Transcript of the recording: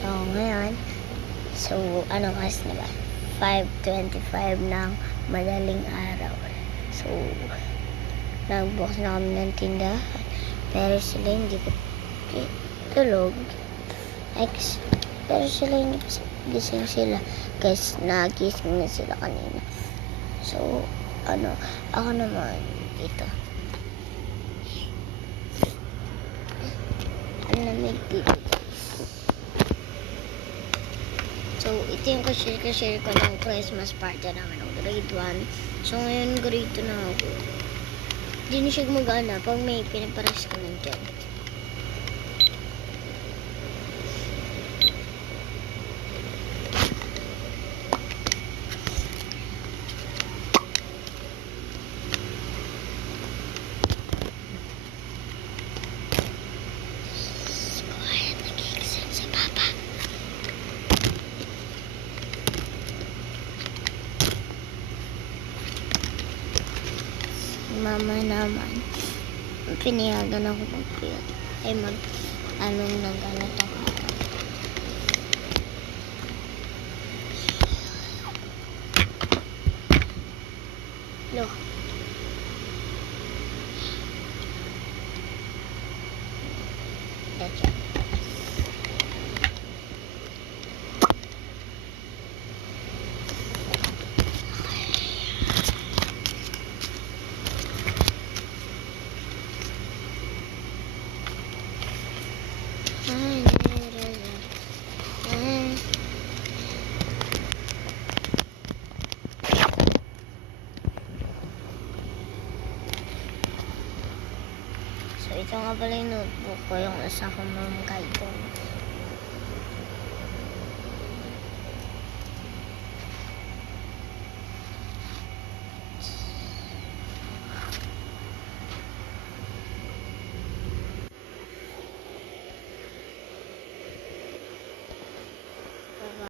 So, ngayon, ano kasi na ba? 5:25 ng madaling araw. So, nagbukas na kami ng tindahan. Pero sila hindi pa tulog. Pero sila hindi pa gising sila. Guys, nagising na sila kanina. So, ako naman dito. Ang lamig dito. So, ito yung share ko ng Christmas party namin ng grade 1. So, ngayon grade 2 na ako. Hindi na siya gumagana pag may pinaparas ko ng dyan. Mama naman, pinayagan ako mag-piyat. Anong nag-ganito. Lo. That's it. So, ito nga pala yung notebook ko, yung nasa akong guide ko.